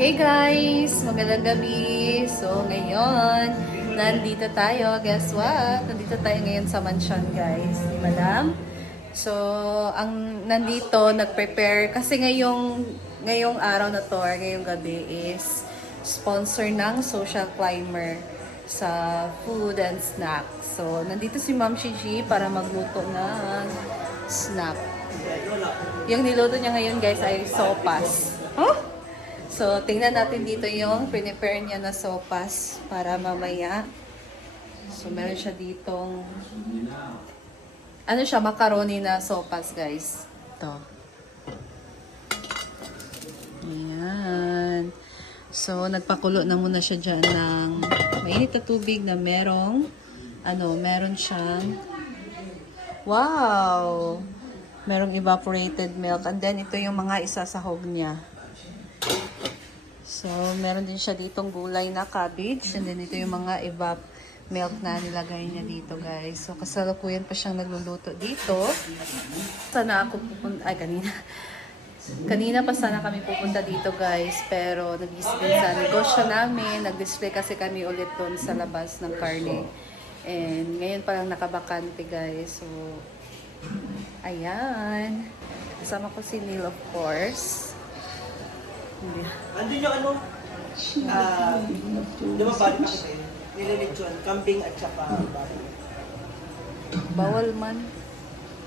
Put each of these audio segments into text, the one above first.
Hey guys! Magandang gabi! So ngayon, nandito tayo. Guess what? Nandito tayo ngayon sa mansion guys. Ni Madam. So, ang nandito, nag-prepare. Kasi ngayong araw na to, or ngayong gabi is sponsor ng Social Climber sa food and snack. So, nandito si Ma'am Shiji para magluto ng snack. Yung niluto niya ngayon guys ay sopas. Huh? So, tingnan natin dito yung prepare niya na sopas para mamaya. So, meron siya ditong ano siya, macaroni na sopas, guys. Ito. Ayan. So, nagpakulo na muna siya dyan ng mainit na tubig na meron siyang wow! Merong evaporated milk. And then, ito yung mga isasahog niya. So, meron din siya ditong gulay na cabbage. And then, ito yung mga milk na nilagay niya dito, guys. So, kasalukuyan pa siyang nagluluto dito. Sana ako pupunta, kanina. Kanina pa sana kami pupunta dito, guys. Pero, nag-isip sa negosyo namin. Nag-display kasi kami ulit doon sa labas ng karne. And, ngayon pa lang nakabakante, guys. So, ayan. Kasama ko si Neil, of course. Andun yung ano? Lumabalik pa kasi. Nililitsyon, kambing at saka baboy. Bawal man.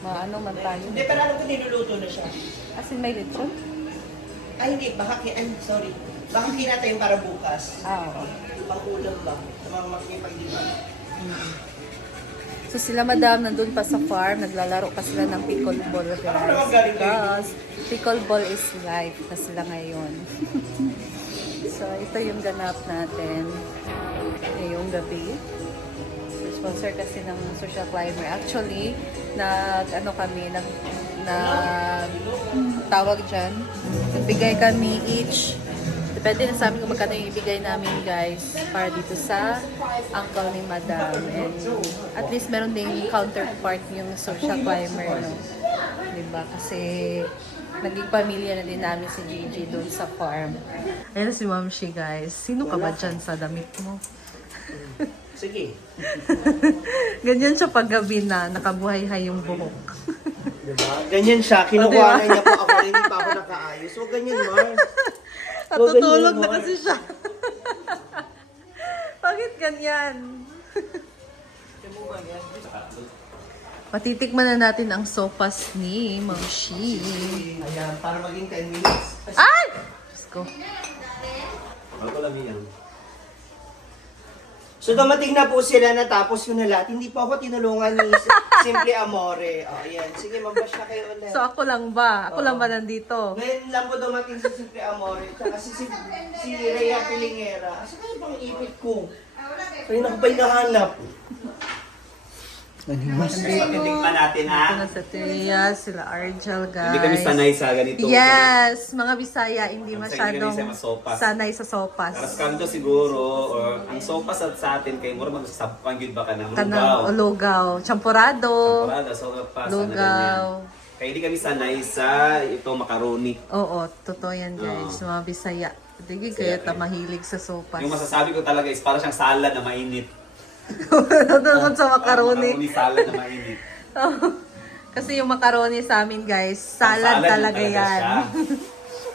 Maano man tayo. Hindi, pero alam ko niluluto na siya. As in, may lechon? Ay, hindi. Sorry. Baka kinata yung para bukas. Oo. Pang-ulam ba? Sa mga makikipag-ibang. So sila madam nandun pa sa farm, naglalaro pa sila ng pickleball guys. Because pickleball is life na sila ngayon. So ito yung ganap natin ngayong gabi. So, sponsor kasi ng Social Climber. Actually, tawag dyan. Nagbigay kami each. Depende na sa amin kung magkano yung ibigay namin guys para dito sa uncle ni Madam. And at least meron ding counterpart yung Social Climber, no? Diba? Kasi naging pamilya na din namin si Gigi doon sa farm. Ayan si Ma'am Shi guys. Sino ka ba dyan sa damit mo? Sige. Ganyan siya paggabi na nakabuhay-hay yung buhok. Diba? Ganyan siya. Kinukuha na niya po ako. Hindi pa ako nakaayos. So, ganyan, Mars. Natutulog na kasi siya. Bakit ganyan? Patitikman na natin ang sopas ni Ma'am Shi. Ayan, para maging 10 minutes. Ay! Diyos ko. Ako lang yan. So dumating na po sila, natapos ko na lahat. Hindi po ako tinulungan ni Simple Amore. O, ayan. Sige, mabash na kayo ulit. So ako lang ba? Ako lang ba nandito? Ngayon lang po dumating si Simple Amore. Tsaka si Rhea Pilingera. Asa kayo bang ipit ko? Kaya nakabay nahanap. Titikman natin Ito ha. na sa Tia, sila Argel guys. Hindi kami sanay sa ganito. Yes! Mga Bisaya, hindi Ang masyadong sanay kami sa sopas. sanay sa sopas. Karas kanto siguro, or ang sopas sa atin, kayo mo magsasapukan yun ba ka ng lugaw. Kanang lugaw. Champurado. Temporada, sopas, Lugaw. Kaya hindi kami sanay sa ito macaroni. Oo, totoo yan guys. Mga Bisaya. Hindi kayo mahilig sa sopas. Yung masasabi ko talaga is para siyang salad na mainit. Tungkol sa macaroni. Macaroni salad na mainit. Kasi yung macaroni sa amin guys, salad Yung talaga yan. siya.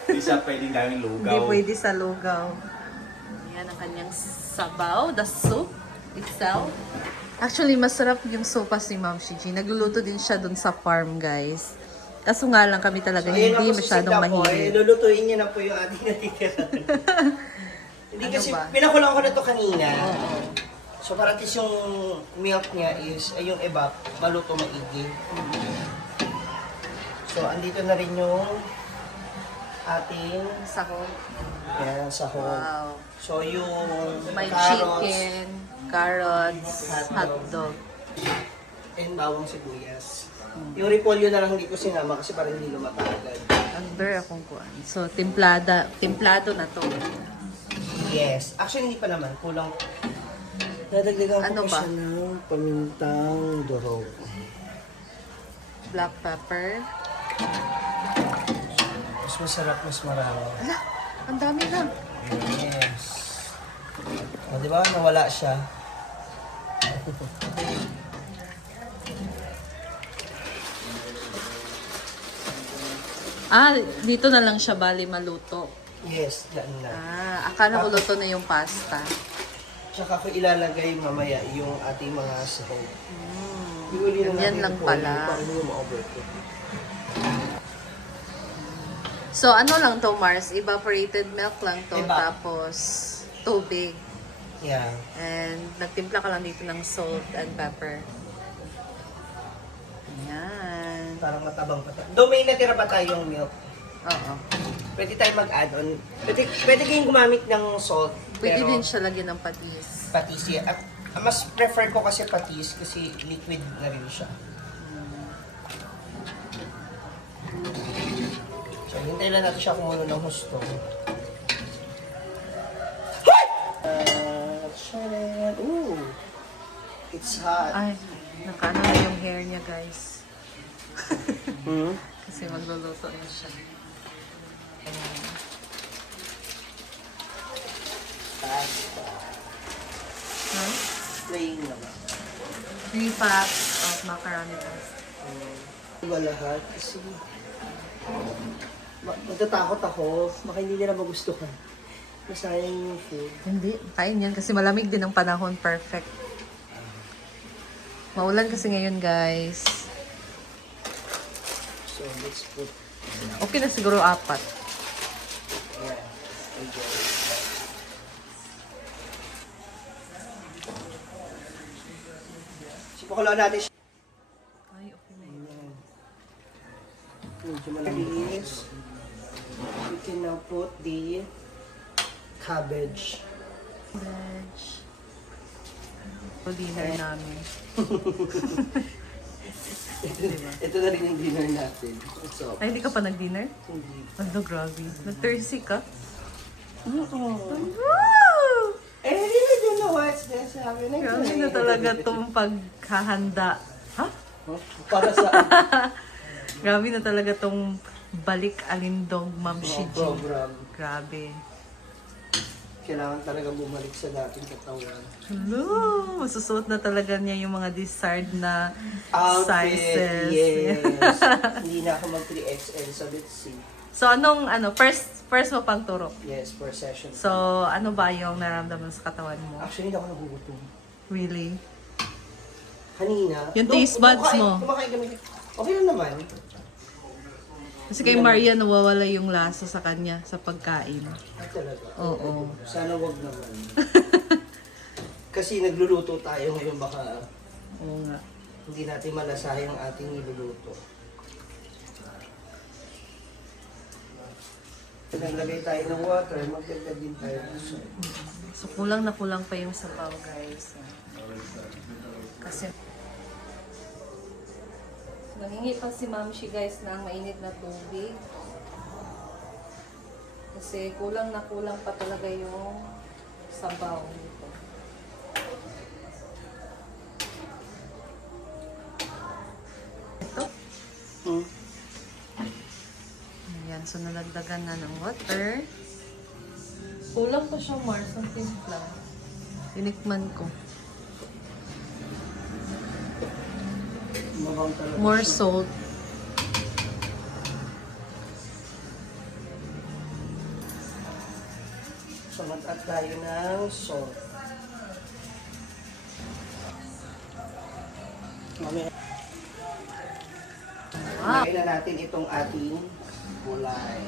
Hindi siya pwedeng gawing lugaw. Hindi pwede sa lugaw. Yan ang kanyang sabaw, the soup itself. Actually, masarap yung sopas ni Ma'am Shiji. Nagluluto din siya dun sa farm, guys. Kaso nga lang kami talaga Ayan hindi ako sa masyadong Singapore. mahilig. Lulutuin niya na po yung ating natitira. Hindi Ano kasi, ba? pinakulang ko na to kanina. So para at least yung milk niya is, ay yung evap, maluto maigi. So andito na rin yung ating Sahog. sahog. Wow. So yung May carrots chicken, carrots, hotdog. and bawang sibuyas. Yung repolyo na lang hindi ko sinama kasi parang hindi lumapagad. Under akong kuan. So, templado na to. Yes. Actually hindi pa naman. Kulang. Dadagdagan Ano ko ba? siya ng pamintang durog. Black pepper. Mas masarap, mas marami. Ala, ang dami na. Yes. O, di ba? Nawala siya. Dito na lang siya bali maluto. Yes, dyan na. Akala ko luto na yung pasta. Tsaka ko ilalagay mamaya yung ating mga sahog. Ganyan lang pala. Para hindi ma-overcook. So, ano lang to, Mars? Evaporated milk lang to, Diba? tapos tubig. Yeah. And nagtimpla ka lang dito ng salt and pepper. Yan. Parang matabang pa tayo. Though may natira pa tayong milk. Oo. Pwede tayo mag-add-on. Pwede kayong gumamit ng salt. Pwede pero din siya lagyan ng patis. patis yan. Mas prefer ko kasi patis kasi liquid na rin siya. So, hintayin lang natin siya kumulo ng husto. Ooh! It's hot. Ay, nakaano na yung hair niya, guys. Hmm? Kasi magluluto na siya. Pasta. Huh? Plain naman. 3 packs of macaroni pasta. Diba lahat? Kasi natatakot ako. Baka hindi nila magustuhan. Masayang yung food. Hindi, kain yan kasi malamig din ang panahon. Perfect. Maulan kasi ngayon, guys. So, let's put... Okay na siguro 4. Yeah. Enjoy. Sipakulaan natin siya. Ay, okay na yun. Ayan. Medyo malalis. We can now put the cabbage. Veg. So, dinner namin. Ito na rin yung dinner natin. So, Ay, hindi ka pa nag-dinner? hindi. Ano, grabe. Nag-Thursday ka? Woo! Woo! I really don't know what's this happening. Grabe na talaga itong paghahanda. Ha? Huh? Para sa Grabe na talaga itong balik alindog, Ma'am Shiji. program. Grabe. Kailangan talaga bumalik sa dating katawan. Hello! Masusuot na talaga niya yung mga desired na Outfit, sizes. yes. Hindi na ako mag 3XL sa Bitsy. So, first mo pang turo? Yes, per session. So, ano ba yung naramdaman sa katawan mo? Actually, hindi ako nagugutom. Really? Kanina. Yung taste buds mo. Kumakain kami. Okay lang naman. Kasi kay Maria nawawala yung lasa sa kanya sa pagkain. Ay, talaga. Oo. Sana wag naman. Kasi nagluluto tayo ngayon, baka Oo nga. hindi natin malasahin ang ating niluluto. Naglagay tayo ng water, magdagdag din tayo ng salt. So, kulang na kulang pa yung sabaw, guys. Kasi, nangingi pa si Ma'am Shi, guys, ng mainit na tubig. Kasi kulang na kulang pa talaga yung sabaw nito. Ito. Hmm. Ayan, so nalagdagan na ng water. Kulang pa siya, Mars, ang timpla. Tinikman ko. Mabang talaga More siya. salt. So, mag-add tayo ng salt. Mamaya. Wow. Lagay na natin itong ating gulay.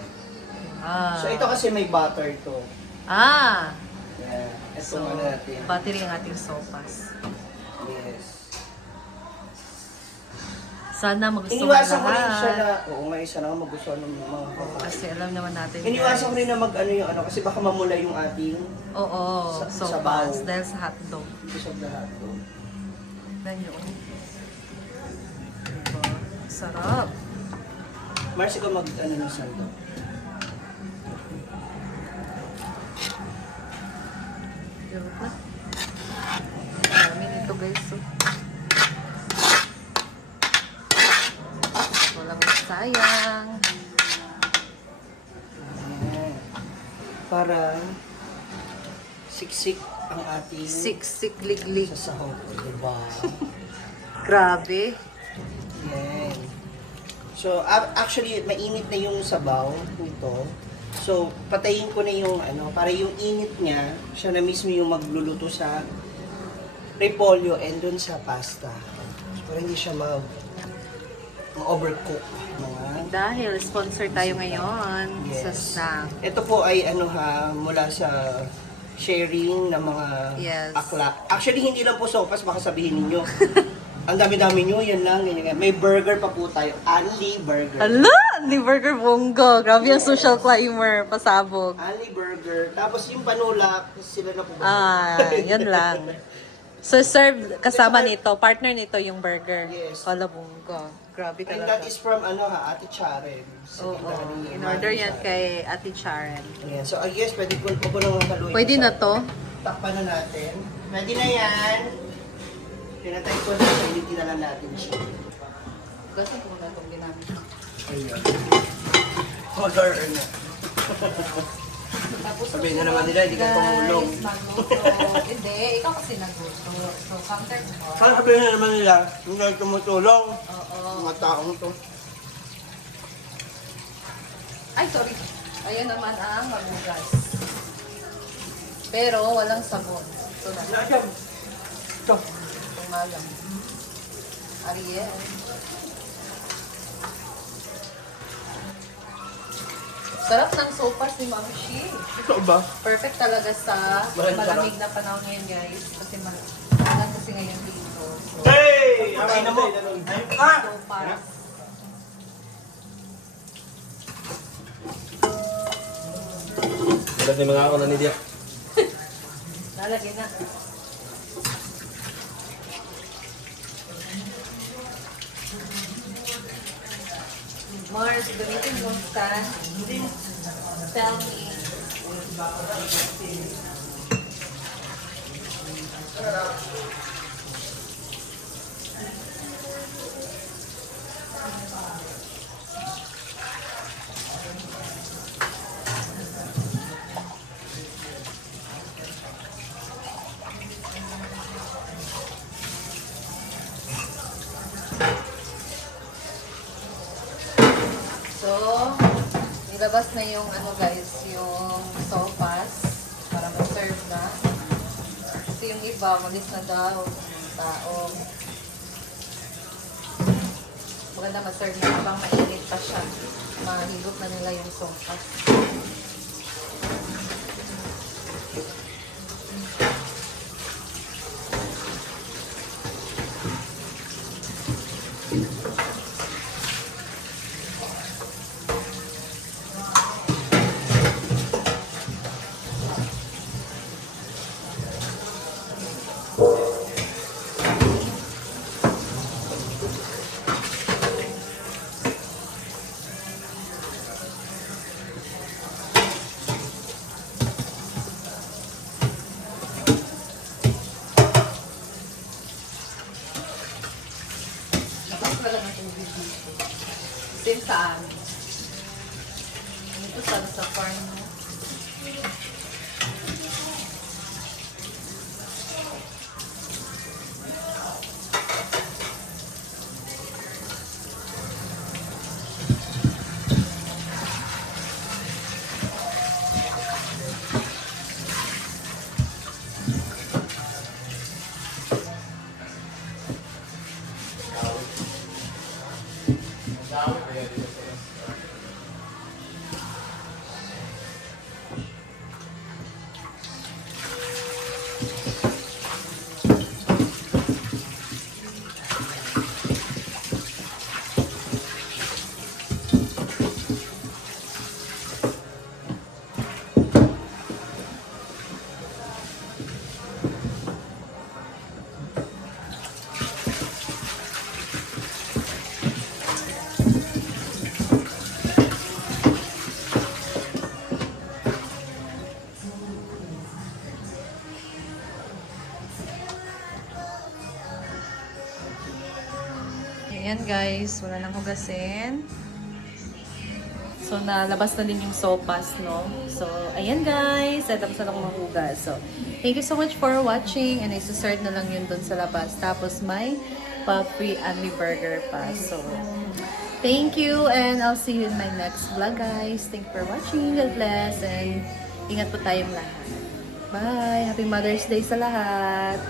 Ah. So, ito kasi may butter to. Ah! Yeah. Ito So, ano natin. battery ang ating sopas. Yes. Sana magustuhan Iniwasan ko rin siya lahat. na, oo nga, isa na magustuhan ng mga kakain. Kasi alam naman natin, Iniwasan ko guys. rin na mag-ano yung ano, kasi baka mamula yung ating Oo, sabaw. sopas. Dahil sa hotdog. gusto lahat to. Then yun. Diba? Sarap. Mars, ikaw mag-ano ng saldo. Diba na? Dami nito, guys. So. Walang sayang. Ayan. Para siksik ang ating Siksik liglig. sa sahog. Diba? Grabe. Yan. So, actually, mainit na yung sabaw nito. So, patayin ko na yung para yung init niya, siya na mismo yung magluluto sa repolyo and dun sa pasta. Para hindi siya ma-overcook. Dahil sponsor tayo ngayon sa Yes. snack. Ito po ay mula sa sharing ng mga Yes. akla. Actually, hindi lang po sopas, baka sabihin ninyo. Ang dami-dami nyo, yan lang, ganyan. May burger pa po tayo. Anli Burger. Hala! Ni Burger Bongo. Grabe ang social climber. Pasabog. Anli Burger. Tapos yung panulak, sila na po ba? Yun lang. So, serve kasama nito, partner nito yung burger. Yes. Hala Bongo. Grabe And talaga. that is from, Ate Charen. Oo. Secondary In-order yan manager. kay Ate Charen. Ayan. So, I guess, pwede ko nang haluin. Pwede na to? Takpan na natin. Pwede na yan. Pinatay ko na, pwede na lang natin siya. Gusto ko na itong ginamit. Ayan. Color na. Tapos, Sabihin na naman nila, hindi ka tumulong. guys, magluto. Hindi, ikaw kasi nagluto. So, counter mo. Saan sabihin na naman nila, hindi kayo tumutulong. Oo. Mga taong to. Ay, sorry. Ayun naman ang magugas. Pero walang sabon. Ito na. Nasaan? Ito. Tumalang. Ariel. Sarap ng sopas ni Ma'am Shi. Ito ba? Perfect talaga sa Maraming malamig na panahon ngayon, guys. Kasi malamig kasi ngayon dito. So, Hey! Ay na mo. sopas. Dapat may mga ako na ni Dia. Lalagyan na. Mars, gamitin mo stand. Tell me. So, nilabas na yung guys, yung sopas para ma-serve na. Kasi yung iba, malis na daw yung tao. Maganda ma-serve na habang mainit pa siya. Mahigop na nila yung sopas. Tapos wala na tubig dito. Same sa amin. Ito sa farm mo. Ayan guys, wala nang hugasin. So, nalabas na din yung sopas, no? So, ayan guys. Tapos na ako mahugas. So, thank you so much for watching. And isa-serve na lang yun dun sa labas. Tapos, may puppy and may burger pa. So, thank you. And I'll see you in my next vlog, guys. Thank you for watching. God bless. And ingat po tayong lahat. Bye! Happy Mother's Day sa lahat!